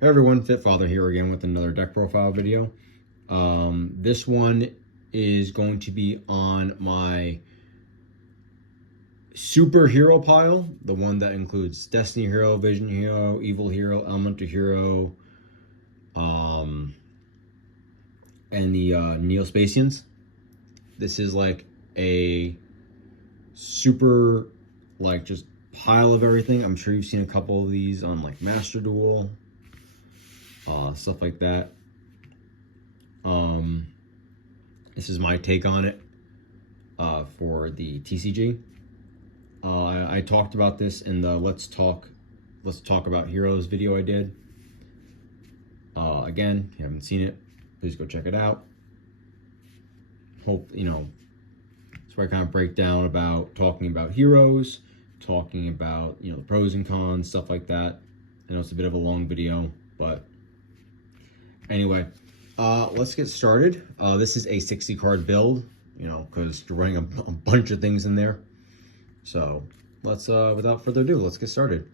Hey everyone, Fit Father here again with another deck profile video. This one is going to be on my superhero pile, the one that includes Destiny Hero, Vision Hero, Evil Hero, Elemental Hero, and the Neo-Spacians. This is like a super, like, just pile of everything. I'm sure you've seen a couple of these on like Master Duel. Stuff like that. This is my take on it for the TCG. I talked about this in the Let's Talk About Heroes video I did. Again, if you haven't seen it, please go check it out. Hope, it's where I kind of break down about talking about heroes, talking about, the pros and cons, stuff like that. I know it's a bit of a long video, but anyway, let's get started. This is a 60 card build, because you're running a bunch of things in there. So let's, without further ado, let's get started.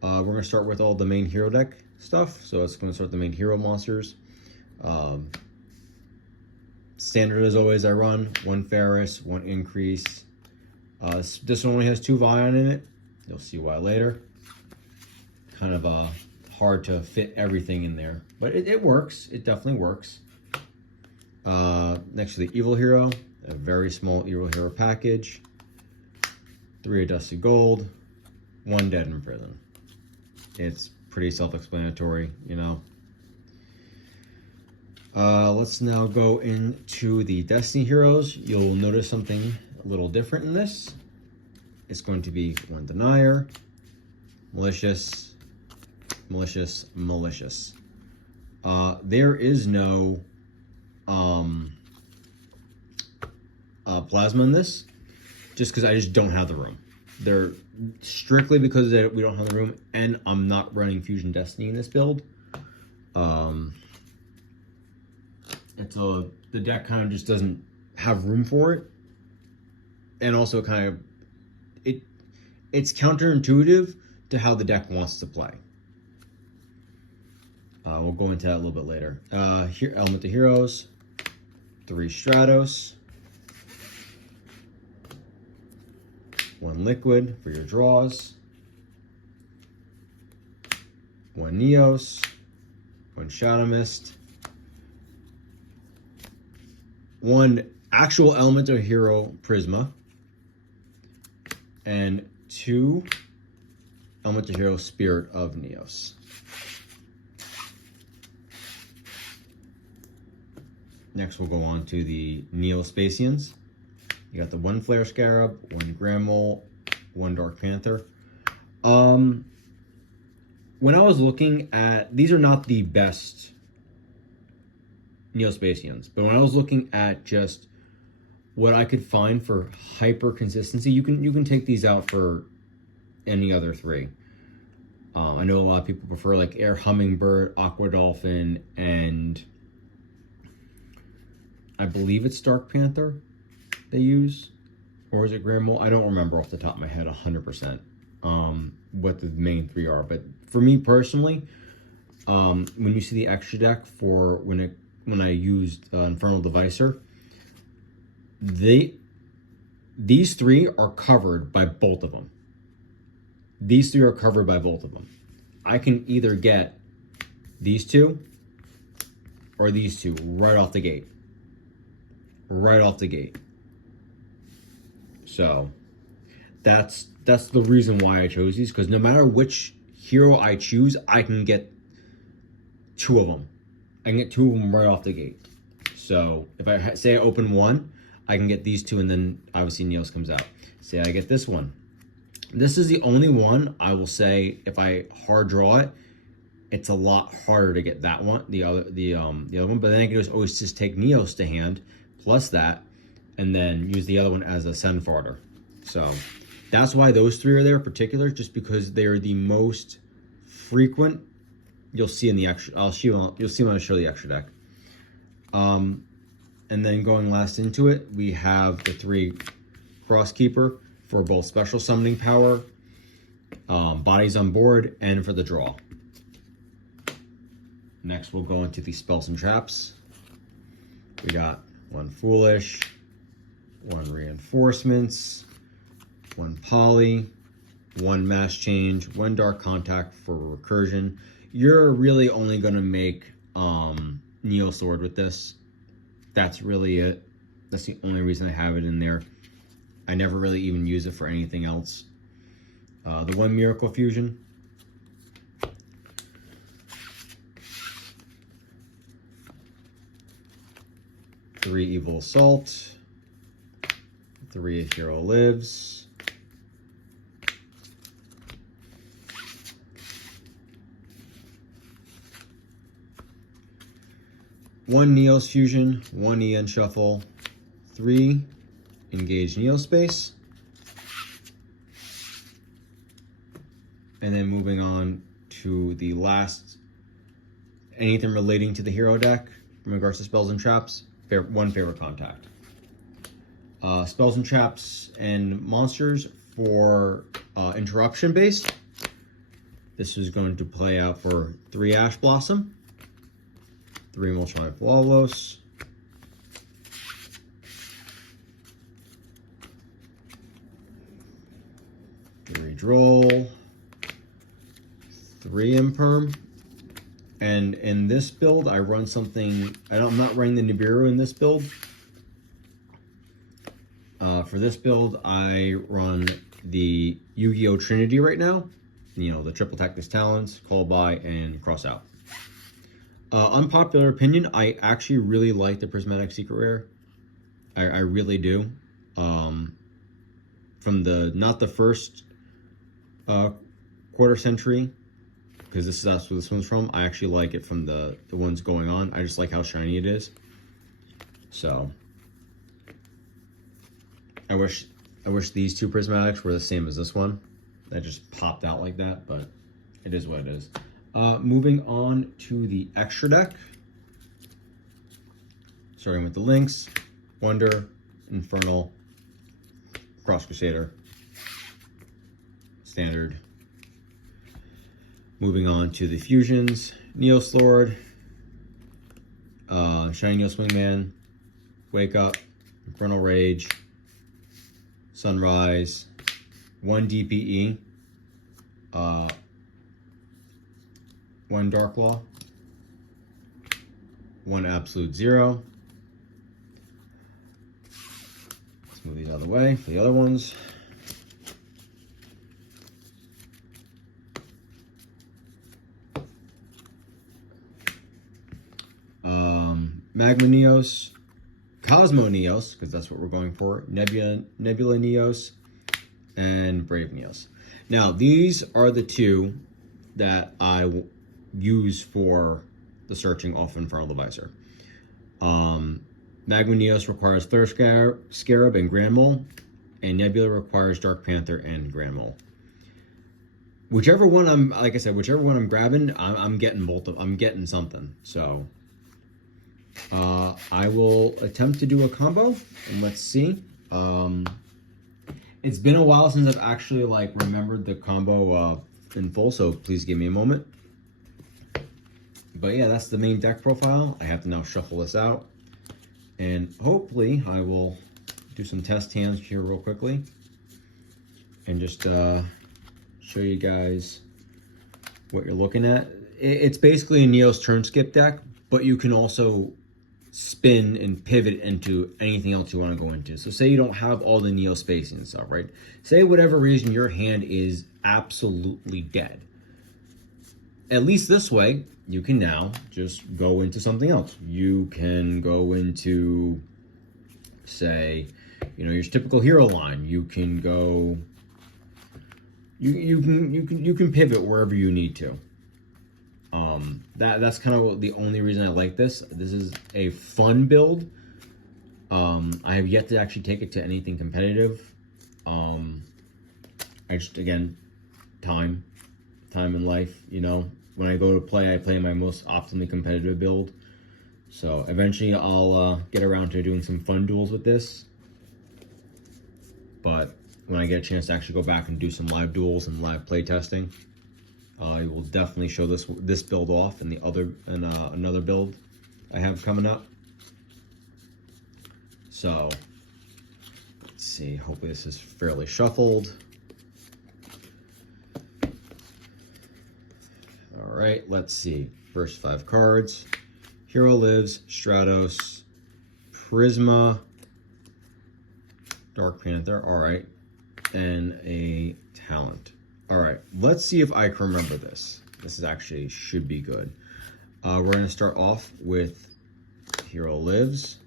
We're going to start with all the main hero deck stuff. So it's going to start the main hero monsters. Standard as always, I run 1 Ferris, 1 Increase. This one only has 2 Vion in it. You'll see why later. Kind of hard to fit everything in there, but it works. It definitely works. Next to the Evil Hero, a very small Evil Hero package. 3 of Dusty Gold, 1 Dead in Prison. It's pretty self-explanatory, Let's now go into the Destiny Heroes. You'll notice something a little different in this. It's going to be 1 Denier, Malicious, Malicious, Malicious. There is no plasma in this, just because I just don't have the room. They're strictly because we don't have the room, and I'm not running Fusion Destiny in this build. The deck kind of just doesn't have room for it, and also it's counterintuitive to how the deck wants to play. We'll go into that a little bit later. Here, Elemental Heroes, 3 Stratos, 1 Liquid for your draws, 1 Neos, 1 Shadow Mist, 1 actual Elemental Hero Prisma, and 2 Elemental Hero Spirit of Neos. Next, we'll go on to the Neo-Spacians. You got the 1 Flare Scarab, 1 Gramole, 1 Dark Panther. When I was looking at, these are not the best Neo-Spacians, but when I was looking at just what I could find for hyper consistency, you can take these out for any other 3. I know a lot of people prefer like Air Hummingbird, Aqua Dolphin, and I believe it's Dark Panther they use, or is it Gramole? I don't remember off the top of my head 100% what the main 3 are. But for me personally, when you see the extra deck for when I used Infernal Devicer, these 3 are covered by both of them. These 3 are covered by both of them. I can either get these 2 or these 2 right off the gate. Right off the gate. So that's the reason why I chose these, because no matter which hero I choose, I can get 2 of them. I can get 2 of them right off the gate. So if I say I open 1, I can get these 2, and then obviously Neos comes out. Say I get this one. This is the only one I will say, if I hard draw it, it's a lot harder to get that one, the other one. But then I can always just take Neos to hand, plus that, and then use the other one as a send farter. So that's why those 3 are there in particular, just because they are the most frequent. You'll see in the extra. You'll see when I show the extra deck. And then going last into it, we have the 3 Crosskeeper for both special summoning power, bodies on board, and for the draw. Next, we'll go into the spells and traps. We got 1 Foolish, 1 Reinforcements, 1 Poly, 1 Mass Change, 1 Dark Contact for recursion. You're really only going to make Neo Sword with this. That's really it. That's the only reason I have it in there. I never really even use it for anything else. The 1 Miracle Fusion. 3 Evil Assault. 3 A Hero Lives. 1 Neos Fusion, 1 EN Shuffle, 3 Engage Neo-Space. And then moving on to the last, anything relating to the hero deck in regards to spells and traps, 1 Favorite Contact. Spells and traps and monsters for interruption base. This is going to play out for 3 Ash Blossom, 3 Multiply Flawless, 3 Droll, 3 Imperm, and in this build I run something. I'm not running the Nibiru in this build. For this build, I run the Yu-Gi-Oh! Trinity right now. You know, the Triple Tactics Talons, Call By, and Cross Out. Unpopular opinion, I actually really like the Prismatic Secret Rare. I really do. From the, not the first quarter century, because that's where this one's from. I actually like it from the ones going on. I just like how shiny it is. So I wish these 2 prismatics were the same as this one. That just popped out like that, but it is what it is. Moving on to the extra deck. Starting with the Lynx, Wonder, Infernal, Cross Crusader, Standard. Moving on to the fusions, Neos Lord, Shiny Neo Swingman, Wake Up, Infernal Rage, Sunrise, 1 DPE, 1 Dark Law, 1 Absolute Zero. Let's move these out of the way for the other ones. Magma Neos, Cosmo Neos, because that's what we're going for, Nebula Neos, and Brave Neos. Now, these are the 2 that I use for the searching off Infernal Divisor. Magma Neos requires Flare Scarab and Grand Mole, and Nebula requires Dark Panther and Grand Mole. Whichever one whichever one I'm grabbing, I'm getting both of. I'm getting something. So I will attempt to do a combo, and let's see. It's been a while since I've actually remembered the combo in full, so please give me a moment. But yeah, that's the main deck profile. I have to now shuffle this out, and hopefully I will do some test hands here real quickly and just show you guys what you're looking at. It's basically a Neos turn skip deck, but you can also spin and pivot into anything else you want to go into. So say you don't have all the Neo-Spacians and stuff, right? Say whatever reason your hand is absolutely dead. At least this way, you can now just go into something else. You can go into, say, your typical hero line. You can go. You can pivot wherever you need to. That's kind of the only reason I like this. This is a fun build. I have yet to actually take it to anything competitive. I just, again, time in life, when I go to play, I play my most optimally competitive build. So eventually I'll get around to doing some fun duels with this. But when I get a chance to actually go back and do some live duels and live play testing, I will definitely show this build off and another build I have coming up. So let's see. Hopefully this is fairly shuffled. All right, let's see. First 5 cards. Hero lives, Stratos, Prisma, Dark Panther, all right, and a talent. All right, let's see if I can remember this. This is actually should be good. We're gonna start off with Hero lives.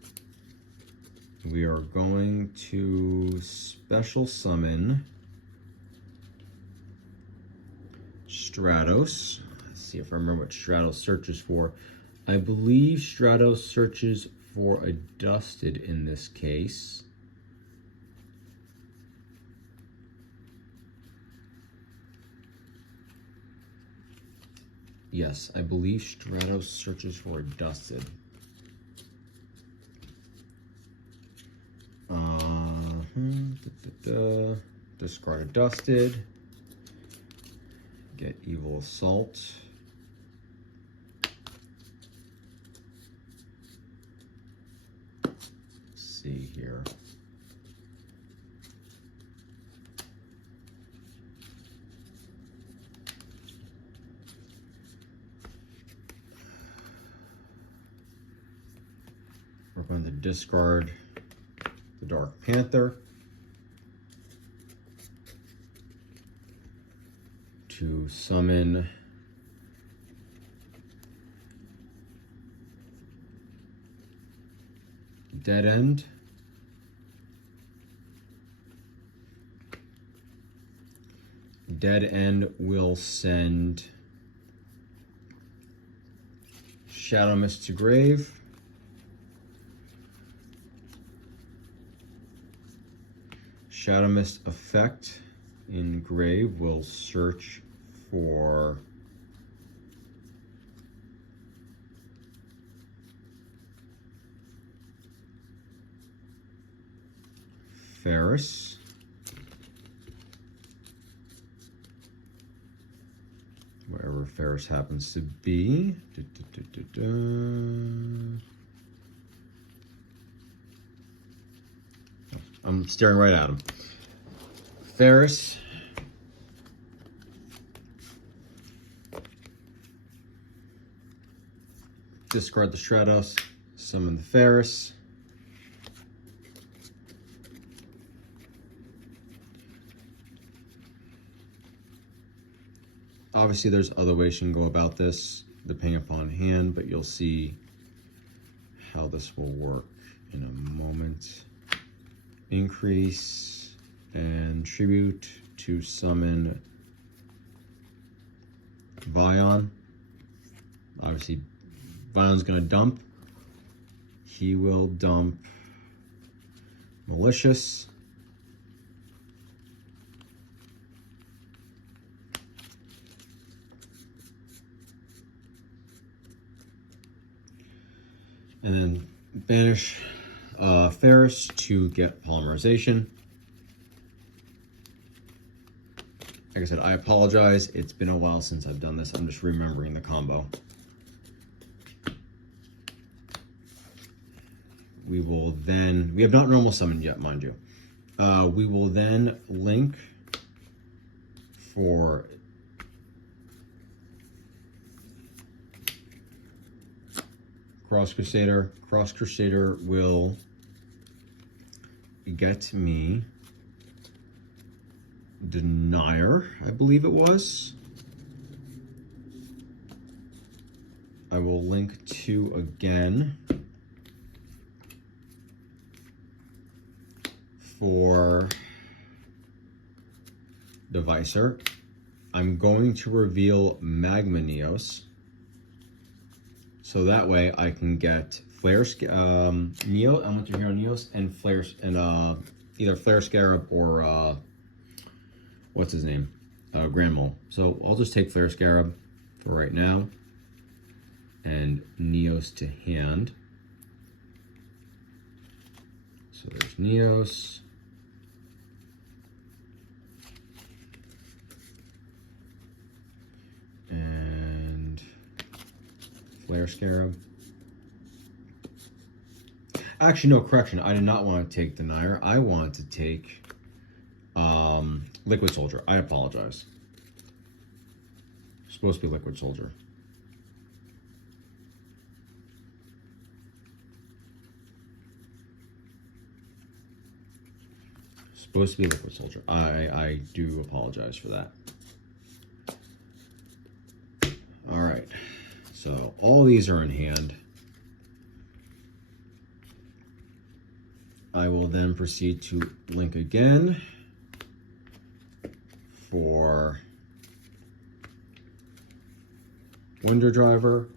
We are going to special summon Stratos. Let's see if I remember what Stratos searches for. I believe Stratos searches for a dusted in this case. Yes, I believe Stratos searches for a dusted. Discard a dusted. Get evil assault. Let's see here. We're going to discard the Dark Panther to summon Dead End. Dead End will send Shadow Mist to grave. Shadow Mist effect in grave will search for Ferris. Wherever Ferris happens to be. I'm staring right at him. Ferris. Discard the Stratos. Summon the Ferris. Obviously, there's other ways you can go about this, depending upon hand, but you'll see how this will work in a moment. Increase and tribute to summon Vion. Obviously, Vion's going to dump. He will dump Malicious. And then banish Ferris to get polymerization. Like I said, I apologize. It's been a while since I've done this. I'm just remembering the combo. We will then, we have not normal summoned yet, mind you. We will then link for Cross Crusader. Cross Crusader will get me Denier, I believe it was. I will link to again for Devicer. I'm going to reveal Magma Neos. So that way I can get Flare Neo, Elemental Hero Neos, and Flare, and either Flare Scarab or what's his name? Grand Mole. So I'll just take Flare Scarab for right now. And Neos to hand. So there's Neos. Flare Scarab. Actually, no, correction. I did not want to take Denier. I wanted to take Liquid Soldier. I apologize. Supposed to be Liquid Soldier. Supposed to be Liquid Soldier. I do apologize for that. All right. So all these are in hand. I will then proceed to link again for Window Driver,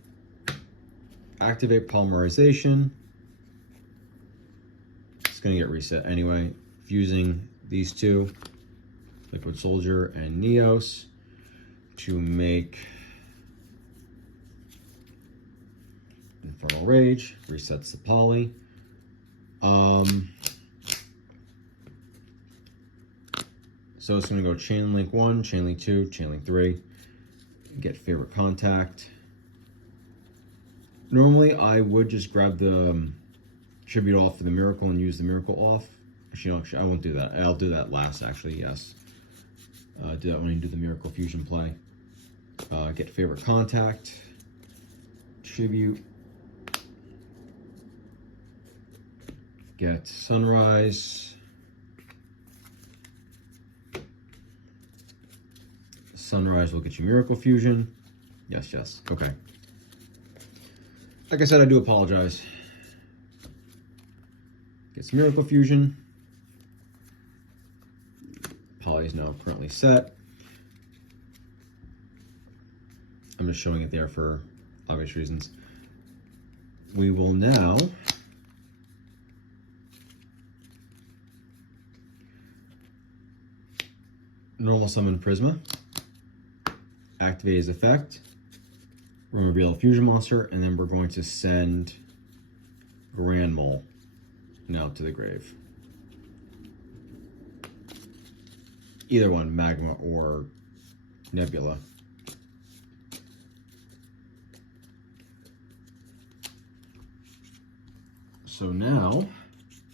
activate polymerization. It's going to get reset anyway. Fusing these two, Liquid Soldier and Neos, to make Infernal Rage, resets the poly. So it's going to go Chain Link 1, Chain Link 2, Chain Link 3, get Favorite Contact. Normally I would just grab the Tribute off for the Miracle and use the Miracle off. Actually, no, I won't do that. I'll do that last, actually, yes. Do that when you do the Miracle Fusion play. Get Favorite Contact, Tribute, get Sunrise, Sunrise will get you Miracle Fusion. Yes, yes, okay. Like I said, I do apologize. Gets Miracle Fusion. Poly is now currently set. I'm just showing it there for obvious reasons. We will now normal summon Prisma, activate his effect, we're going to reveal a fusion monster, and then we're going to send Grand Mole now to the grave. Either one, Magma or Nebula. So now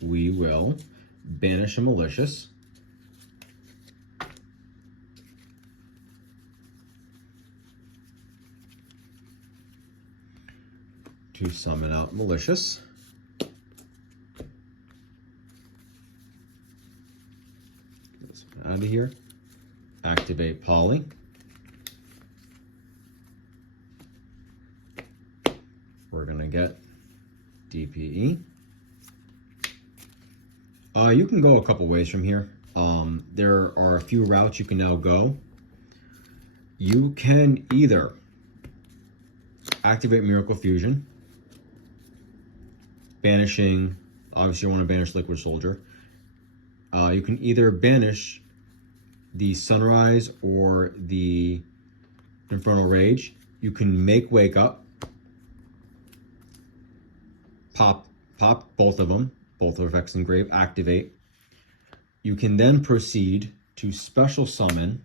we will banish a Malicious. To summon out Malicious. Get this one out of here. Activate Poly. We're gonna get DPE. You can go a couple ways from here. There are a few routes you can now go. You can either activate Miracle Fusion, banishing, obviously you want to banish Liquid Soldier. You can either banish the Sunrise or the Infernal Rage. You can make Wake Up, pop both of them, both of effects in grave, activate. You can then proceed to special summon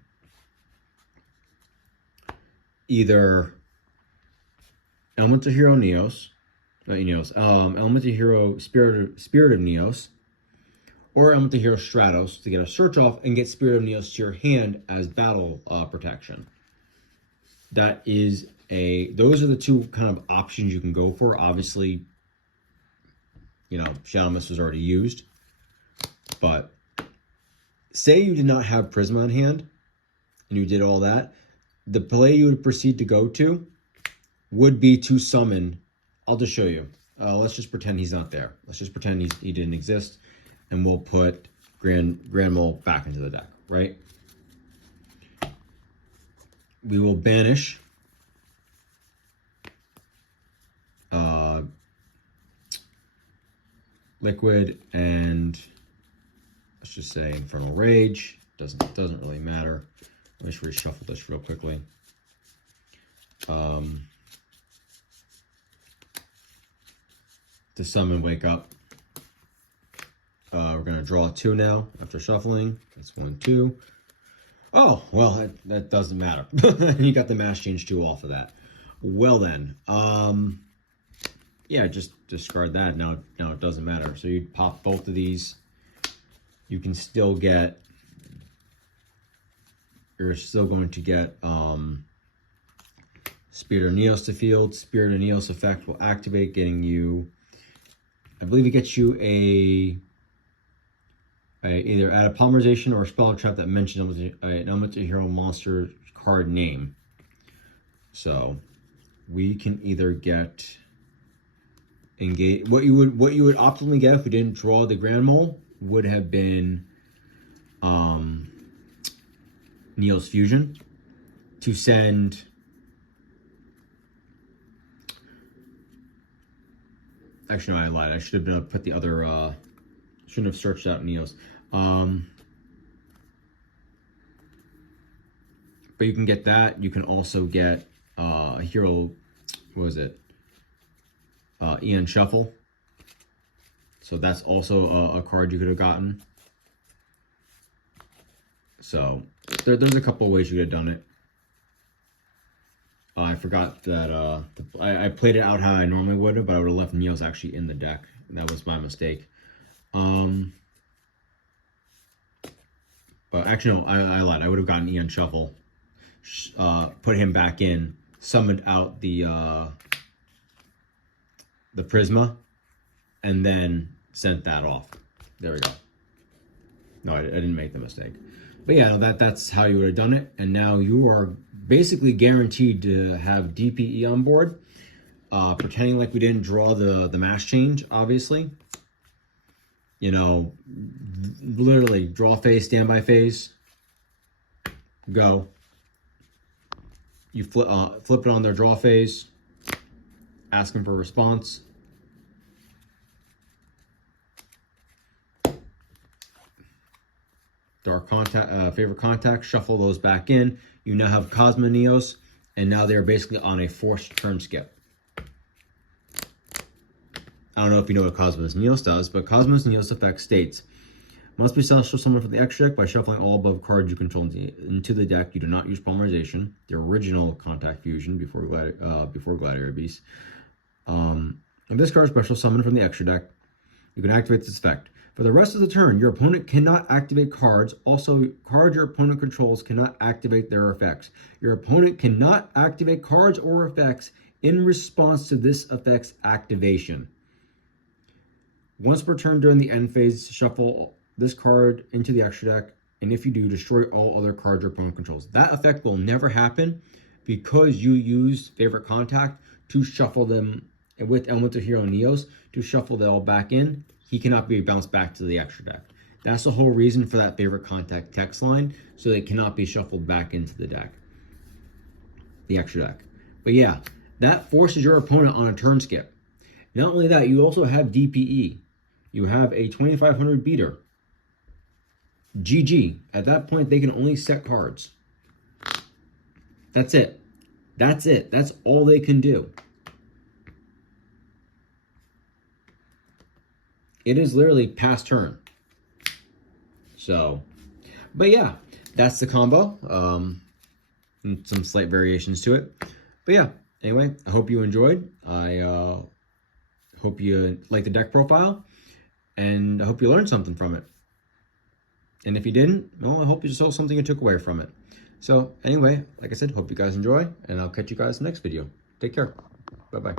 either Elemental Hero Neos, not Neos, Elemental Hero Spirit of Neos, or Elemental Hero Stratos to get a search off and get Spirit of Neos to your hand as battle protection. That is those are the two kind of options you can go for. Obviously, you know, Shadow Mist was already used, but say you did not have Prisma in hand and you did all that, the play you would proceed to go to would be to summon. I'll just show you. Let's just pretend he's not there. Let's just pretend he didn't exist, and we'll put Grand Mole back into the deck, right? We will banish Liquid and let's just say Infernal Rage. Doesn't really matter. Let me just reshuffle this real quickly. To summon Wake Up. We're going to draw 2 now after shuffling. That's 1, 2. Oh, well, that doesn't matter. You got the Mass Change 2 off of that. Well then, yeah, just discard that. Now it doesn't matter. So you pop both of these. You can still get. You're still going to get Spirit of Neos to field. Spirit of Neos effect will activate, getting you. I believe it gets you either add a polymerization or a spell or trap that mentions an elemental hero monster card name. So we can either get engage. What you would optimally get if we didn't draw the Grand Mole would have been Neo's Fusion to send. Actually, no, I lied. I should have put the other. Shouldn't have searched out Neos. But you can get that. You can also get a hero. What was it? Ian Shuffle. So that's also a card you could have gotten. So there's a couple of ways you could have done it. I forgot that I played it out how I normally would have, but I would have left Neos actually in the deck. That was my mistake. But actually, no, I lied. I would have gotten Ian Shuffle, put him back in, summoned out the Prisma, and then sent that off. There we go. No, I didn't make the mistake. But yeah, that's how you would have done it. And now you are basically guaranteed to have DPE on board. Pretending like we didn't draw the mass change, obviously. You know, literally draw phase, standby phase, go. You flip it on their draw phase, ask them for a response. Dark contact, favorite contact, shuffle those back in. You now have Cosmo Neos, and now they're basically on a forced turn skip. I don't know if you know what Cosmos Neos does, but Cosmos Neos effect states, must be special summoned from the extra deck by shuffling all above cards you control into the deck. You do not use polymerization, the original contact fusion before Gladiator Beast. If this card is special summoned from the extra deck, you can activate this effect. For the rest of the turn, your opponent cannot activate cards. Also, cards your opponent controls cannot activate their effects. Your opponent cannot activate cards or effects in response to this effect's activation. Once per turn during the end phase, shuffle this card into the extra deck, and if you do, destroy all other cards your opponent controls. That effect will never happen because you used favorite contact to shuffle them with Elemental Hero Neos to shuffle them all back in. He cannot be bounced back to the extra deck. That's the whole reason for that favorite contact text line, so they cannot be shuffled back into the deck, the extra deck. But yeah, that forces your opponent on a turn skip. Not only that, you also have DPE. You have a 2500 beater. GG. At that point, they can only set cards. That's it. That's it. That's all they can do. It is literally past turn. So, but yeah, that's the combo. And some slight variations to it. But yeah, anyway, I hope you enjoyed. I hope you like the deck profile. And I hope you learned something from it. And if you didn't, well, I hope you saw something you took away from it. So anyway, like I said, hope you guys enjoy, and I'll catch you guys in the next video. Take care. Bye-bye.